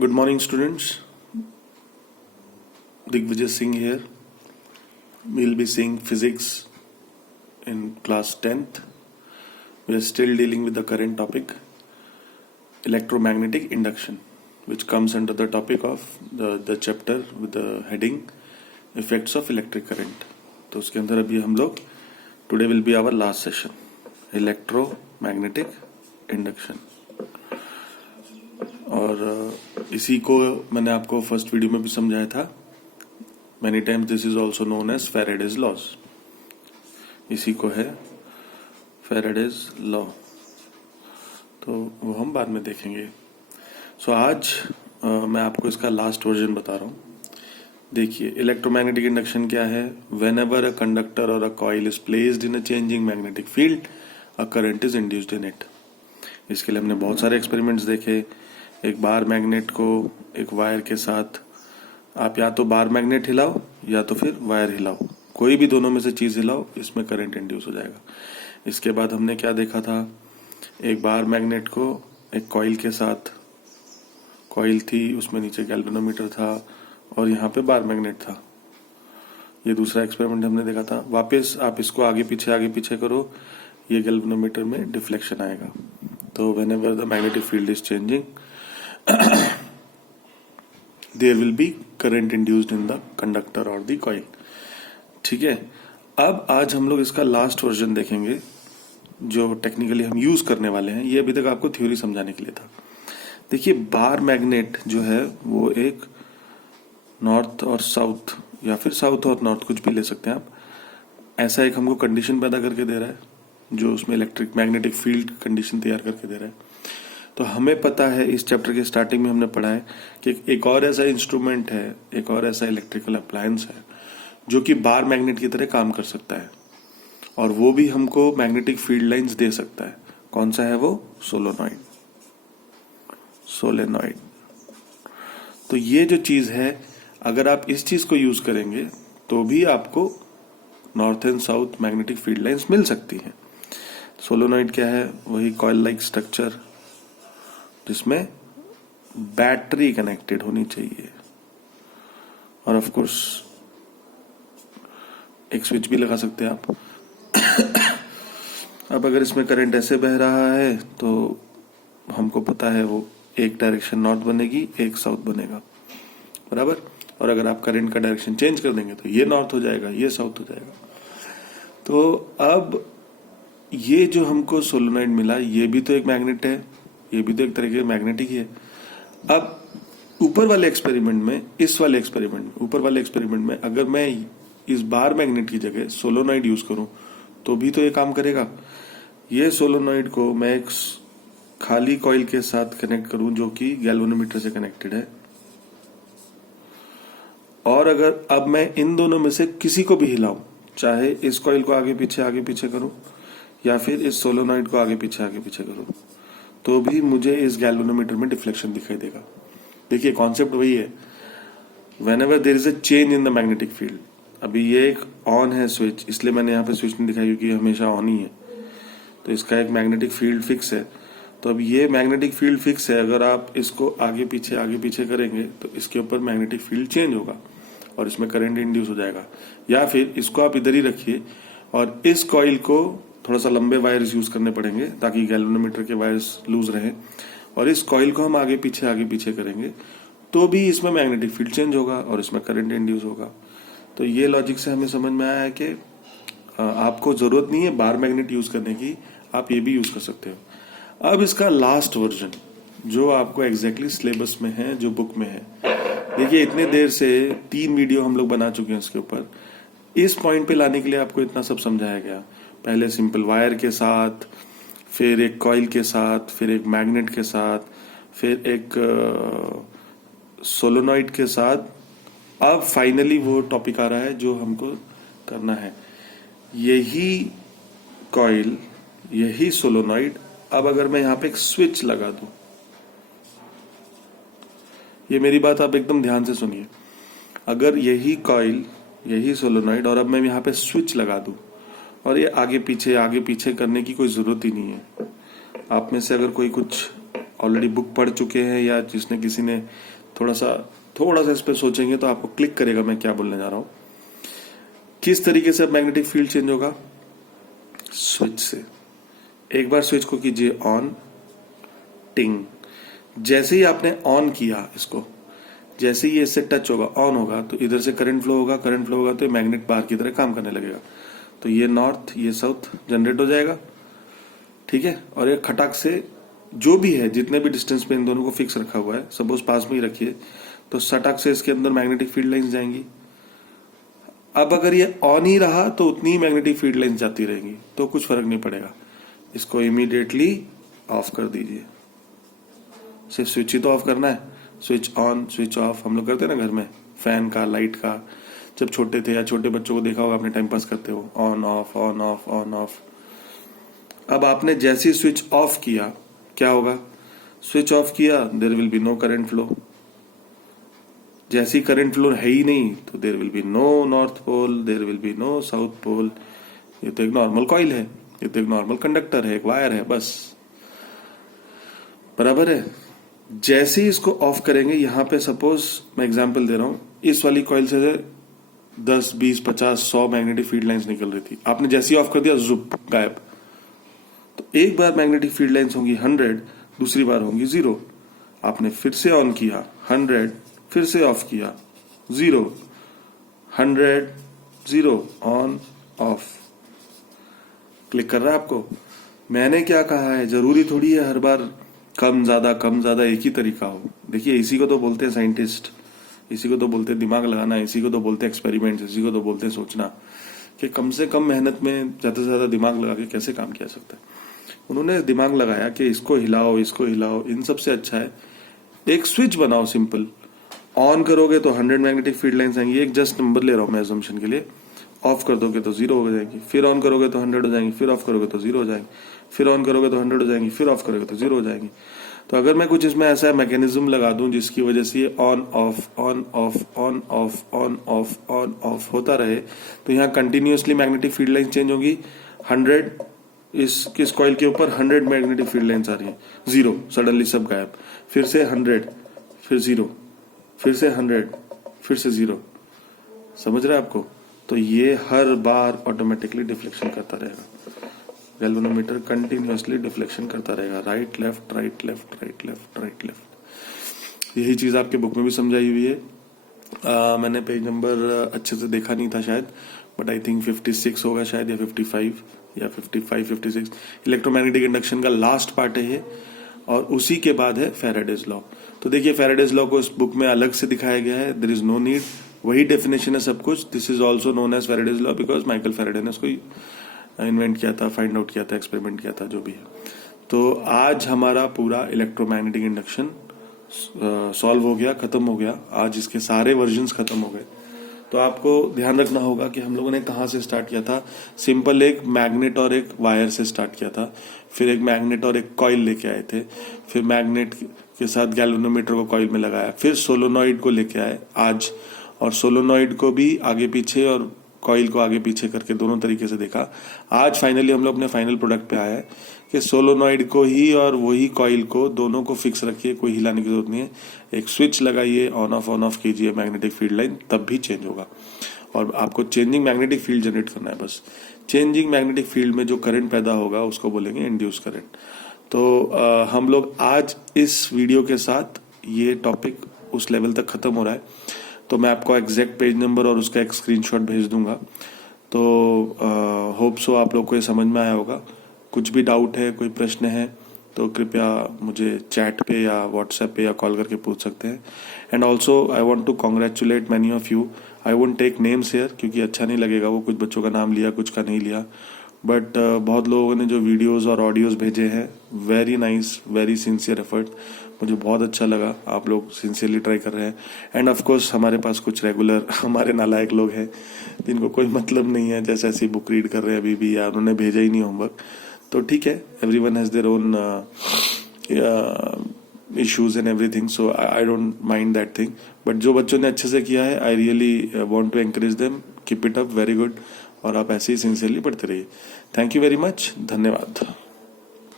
Good morning, students. Digvijay Singh here. We'll be seeing physics in class 10th. We are still dealing with the current topic, electromagnetic induction, which comes under the topic of the chapter with the heading effects of electric current. तो उसके अंदर अभी हम लोग today will be our last session, electromagnetic induction. और इसी को मैंने आपको फर्स्ट वीडियो में भी समझाया था. Many times this is also known as Faraday's laws. इसी को है Faraday's law. तो वो हम बाद में देखेंगे. सो आज मैं आपको इसका लास्ट वर्जन बता रहा हूँ. देखिए, इलेक्ट्रोमैग्नेटिक इंडक्शन क्या है. Whenever a conductor or a coil is placed in a changing magnetic field, a current is induced in it. इसके लिए हमने बहुत सारे एक्सपेरिमेंट्स देखे. एक बार मैग्नेट को एक वायर के साथ आप या तो बार मैग्नेट हिलाओ या तो फिर वायर हिलाओ, कोई भी दोनों में से चीज हिलाओ, इसमें करंट इंड्यूस हो जाएगा. इसके बाद हमने क्या देखा था, एक बार मैग्नेट को एक कॉइल के साथ, कॉइल थी उसमें नीचे गैल्वेनोमीटर था और यहाँ पे बार मैग्नेट था. ये दूसरा एक्सपेरिमेंट हमने देखा था. वापस आप इसको आगे पीछे करो, ये गैल्वेनोमीटर में डिफ्लेक्शन आएगा. तो whenever the magnetic field is changing there will be current induced in the conductor or the coil. ठीक है. अब आज हम लोग इसका लास्ट वर्जन देखेंगे जो टेक्निकली हम यूज करने वाले हैं. ये अभी तक आपको थ्योरी समझाने के लिए था. देखिए, बार मैग्नेट जो है वो एक नॉर्थ और साउथ या फिर साउथ और नॉर्थ कुछ भी ले सकते हैं आप. ऐसा एक हमको कंडीशन पैदा करके दे रहा है जो उसमें इलेक्ट्रिक मैग्नेटिक फील्ड कंडीशन तैयार करके दे रहा है. तो हमें पता है, इस चैप्टर के स्टार्टिंग में हमने पढ़ा है कि एक और ऐसा इंस्ट्रूमेंट है, एक और ऐसा इलेक्ट्रिकल अप्लायंस है जो कि बार मैग्नेट की तरह काम कर सकता है और वो भी हमको मैग्नेटिक फील्ड लाइंस दे सकता है. कौन सा है वो? सोलेनॉइड. तो ये जो चीज है, अगर आप इस चीज को यूज करेंगे तो भी आपको north and south magnetic field lines मिल सकती है. सोलेनॉइड क्या है? वही कॉइल लाइक स्ट्रक्चर जिसमें बैटरी कनेक्टेड होनी चाहिए और ऑफ कोर्स एक स्विच भी लगा सकते हैं आप. अब अगर इसमें करंट ऐसे बह रहा है तो हमको पता है वो एक डायरेक्शन नॉर्थ बनेगी, एक साउथ बनेगा, बराबर. और अगर आप करंट का डायरेक्शन चेंज कर देंगे तो ये नॉर्थ हो जाएगा, ये साउथ हो जाएगा. तो अब ये जो हमको सोलेनॉइड मिला, ये भी तो एक मैग्नेट है, ये भी तो एक तरह के मैग्नेटिक ही है. अब ऊपर वाले एक्सपेरिमेंट में, ऊपर वाले एक्सपेरिमेंट में अगर मैं इस बार मैग्नेट की जगह सोलेनॉइड यूज करूं तो भी तो ये काम करेगा. ये सोलेनॉइड को मैं एक खाली कॉइल के साथ कनेक्ट करूं जो कि गैल्वेनोमीटर से कनेक्टेड है, और अगर अब मैं इन दोनों में से किसी को भी हिलाऊं, चाहे इस कॉइल को आगे पीछे करूं या फिर इस सोलेनॉइड को आगे पीछे करूं, तो भी मुझे इस गैल्वेनोमीटर में डिफ्लेक्शन दिखाई देगा. देखिए, कॉन्सेप्ट वही है. Whenever there is a change in the magnetic field, अभी ये एक ऑन है स्विच, इसलिए मैंने यहाँ पे स्विच नहीं दिखाई क्योंकि हमेशा ऑन ही है. तो इसका एक मैग्नेटिक फील्ड फिक्स है. तो अब ये मैग्नेटिक फील्ड फिक्स है, अगर आप इसको आगे पीछे करेंगे तो इसके ऊपर मैग्नेटिक फील्ड चेंज होगा और इसमें करंट इंड्यूस हो जाएगा. या फिर इसको आप इधर ही रखिए और इस कॉइल को थोड़ा सा लंबे वायर्स यूज करने पड़ेंगे ताकि गैल्वेनोमीटर के वायर्स लूज रहे, और इस कॉइल को हम आगे पीछे करेंगे तो भी इसमें मैग्नेटिक फील्ड चेंज होगा और इसमें करंट इंड्यूस होगा. तो ये लॉजिक से हमें समझ में आया है कि आपको जरूरत नहीं है बार मैग्नेट यूज करने की, आप ये भी यूज कर सकते हो. अब इसका लास्ट वर्जन जो आपको एग्जैक्टली सिलेबस में है, जो बुक में है. देखिए, इतने देर से 3 वीडियो हम लोग बना चुके हैं इसके ऊपर. इस पॉइंट पे लाने के लिए आपको इतना सब समझाया गया. पहले सिंपल वायर के साथ, फिर एक कॉइल के साथ, फिर एक मैग्नेट के साथ, फिर एक सोलेनॉइड के साथ. अब फाइनली वो टॉपिक आ रहा है जो हमको करना है. यही कॉइल, यही सोलेनॉइड, अब अगर मैं यहाँ पे एक स्विच लगा दूं, ये मेरी बात आप एकदम ध्यान से सुनिए. अगर यही कॉइल, यही सोलेनॉइड, और अब मैं यहाँ पे स्विच लगा दूं और ये आगे पीछे करने की कोई जरूरत ही नहीं है. आप में से अगर कोई कुछ ऑलरेडी बुक पढ़ चुके हैं या जिसने किसी ने थोड़ा सा इस पर सोचेंगे तो आपको क्लिक करेगा मैं क्या बोलने जा रहा हूं। किस तरीके से अब मैग्नेटिक फील्ड चेंज होगा? स्विच से। एक बार स्विच को कीजिए ऑन, टिंग। जैसे ही आपने ऑन किया इसको, जैसे ही ये इससे टच होगा, ऑन होगा, तो इधर से करंट फ्लो होगा, करंट फ्लो होगा तो ये मैग्नेट बार की तरह काम करने लगेगा। तो ये नॉर्थ, ये साउथ जनरेट हो जाएगा, ठीक है। और ये खटाक से जो भी है, जितने भी डिस्टेंस पे इन दोनों को फिक्स रखा हुआ है, सपोज पास में ही रखिए, तो सटाक से इसके अंदर मैग्नेटिक फील्ड लाइंस जाएंगी। अब अगर ये ऑन ही रहा तो उतनी ही मैग्नेटिक फील्ड लाइंस जाती रहेंगी, तो कुछ फर्क नहीं पड़ेगा। इसको इमीडिएटली ऑफ कर दीजिए। सिर्फ स्विच ही तो ऑफ करना है। स्विच ऑन, स्विच ऑफ हम लोग करते हैं ना घर में, फैन का, लाइट का। जब छोटे थे या छोटे बच्चों को देखा होगा आपने, टाइम पास करते हो, on off on off on off. अब आपने जैसे ही स्विच ऑफ किया, क्या होगा? स्विच ऑफ किया, there will be no current flow. जैसी करंट फ्लो है ही नहीं, तो there will be no north pole, there will be no south pole. ये तो एक नॉर्मल कॉइल है, ये तो एक नॉर्मल कंडक्टर है, एक वायर है, बस। बराबर है। जैसे ही इसको ऑफ करेंगे, यहां पे सपोज मैं एग्जांपल दे रहा हूं, इस वाली कॉइल से 10, 20, 50, 100 मैग्नेटिक फील्ड लाइंस निकल रही थी। आपने जैसे ही ऑफ कर दिया, जुप, गायब। तो एक बार मैग्नेटिक फील्ड लाइंस होंगी 100, दूसरी बार होंगी 0। आपने फिर से ऑन किया 100, फिर से ऑफ किया 0, 100, 0, ऑन ऑफ। क्लिक कर रहा है आपको? मैंने क्या कहा है, जरूरी थोड़ी है हर बार कम ज्यादा एक ही तरीका हो। देखिए, इसी को तो बोलते हैं साइंटिस्ट, इसी को तो बोलते हैं दिमाग लगाना, इसी को तो बोलते हैं एक्सपेरिमेंट, इसी को तो बोलते हैं सोचना कि कम से कम मेहनत में ज्यादा से ज्यादा दिमाग लगा के कैसे काम किया सकता है। उन्होंने दिमाग लगाया कि इसको हिलाओ, इसको हिलाओ, इन सबसे अच्छा है एक स्विच बनाओ सिंपल। ऑन करोगे तो 100 मैग्नेटिक फील्ड लाइंस आएंगी, एक जस्ट नंबर ले रहा हूं मैं अजम्पशन के लिए। ऑफ कर दोगे तो 0 हो जाएगी, फिर ऑन करोगे तो 100 हो जाएंगी, फिर ऑफ करोगे तो 0 हो जाएंगी, फिर ऑन करोगे तो 100 हो जाएंगी, फिर ऑफ करोगे तो 0 हो जाएंगी। तो अगर मैं कुछ इसमें ऐसा मैकेनिज्म लगा दूं जिसकी वजह से ये on off on off on off on off on of होता रहे, तो यहाँ continuously magnetic field line change होगी। 100 किस कॉइल के ऊपर 100 मैग्नेटिक फील्ड लाइंस आ रही है, 0, सडनली सब गायब। फिर से 100, फिर 0, फिर से 100, फिर से 0। समझ रहे हैं आपको? तो ये हर बार ऑटोमेटिकली डिफ्लेक्शन करता रहेगा। गैल्वेनोमीटर कंटिन्यूअसली डिफ्लेक्शन करता रहेगा, right left right left right left right left. यही चीज आपके बुक में भी समझाई हुई है। मैंने पेज नंबर अच्छे से देखा नहीं था शायद, बट आई थिंक 56 होगा शायद, या 55 या 55 56। इलेक्ट्रोमैग्नेटिक इंडक्शन का लास्ट पार्ट है ये, और उसी के बाद है फैराडेज लॉ। तो देखिए, फैराडेज लॉ को इस बुक में अलग से दिखाया गया है, देयर इज नो नीड, वही डेफिनेशन है सब कुछ। This is also known as Faraday's law because Michael Faraday ने इसको इन्वेंट किया था, फाइंड आउट किया था, एक्सपेरिमेंट किया था, जो भी है। तो आज हमारा पूरा इलेक्ट्रोमैग्नेटिक इंडक्शन सॉल्व हो गया, खत्म हो गया। आज इसके सारे वर्जन्स खत्म हो गए। तो आपको ध्यान रखना होगा कि हम लोगों ने कहाँ से स्टार्ट किया था। सिंपल एक मैग्नेट और एक वायर से स्टार्ट किया था, फिर एक मैग्नेट और एक कॉइल लेके आए थे, फिर मैग्नेट के साथ गैल्वेनोमीटर को कॉइल में लगाया, फिर सोलोनॉइड को लेके आए आज, और सोलोनॉइड को भी आगे पीछे और कॉइल को आगे पीछे करके दोनों तरीके से देखा। आज फाइनली हम लोग अपने फाइनल प्रोडक्ट पे आए हैं कि सोलोनॉइड को ही और वही कॉइल को, दोनों को फिक्स रखिए, कोई हिलाने की जरूरत नहीं है। एक स्विच लगाइए, ऑन ऑफ कीजिए मैग्नेटिक फील्ड लाइन, तब भी चेंज होगा। और आपको चेंजिंग मैग्नेटिक फील्ड जनरेट करना है बस। चेंजिंग मैग्नेटिक फील्ड में जो करंट पैदा होगा उसको बोलेंगे इंड्यूस करंट। तो हम लोग आज इस वीडियो के साथ ये टॉपिक उस लेवल तक खत्म हो रहा है। तो मैं आपको एग्जैक्ट पेज नंबर और उसका एक स्क्रीनशॉट भेज दूंगा। तो होप सो आप लोग को ये समझ में आया होगा। कुछ भी डाउट है, कोई प्रश्न है, तो कृपया मुझे चैट पे या व्हाट्सएप पे या कॉल करके पूछ सकते हैं। And also I want to congratulate many of you. I won't take names here क्योंकि अच्छा नहीं लगेगा, वो कुछ बच्चों का नाम लिया, कुछ का नहीं लिया। बट बहुत लोगों ने जो वीडियोस और ऑडियोज भेजे हैं, very nice, very sincere effort, मुझे बहुत अच्छा लगा। आप लोग सिंसियरली ट्राई कर रहे हैं। एंड ऑफ कोर्स हमारे पास कुछ रेगुलर हमारे नालायक लोग हैं जिनको कोई मतलब नहीं है, जैसे ऐसी बुक रीड कर रहे हैं अभी भी, या उन्होंने भेजा ही नहीं होमवर्क। तो ठीक है, everyone has their own issues and everything, so I don't mind that thing. But जो बच्चों ने अच्छे से किया है, I really want to encourage them, keep it up, very good. और आप ऐसे ही सिंसियरली पढ़ते रहिए। थैंक यू वेरी मच, धन्यवाद।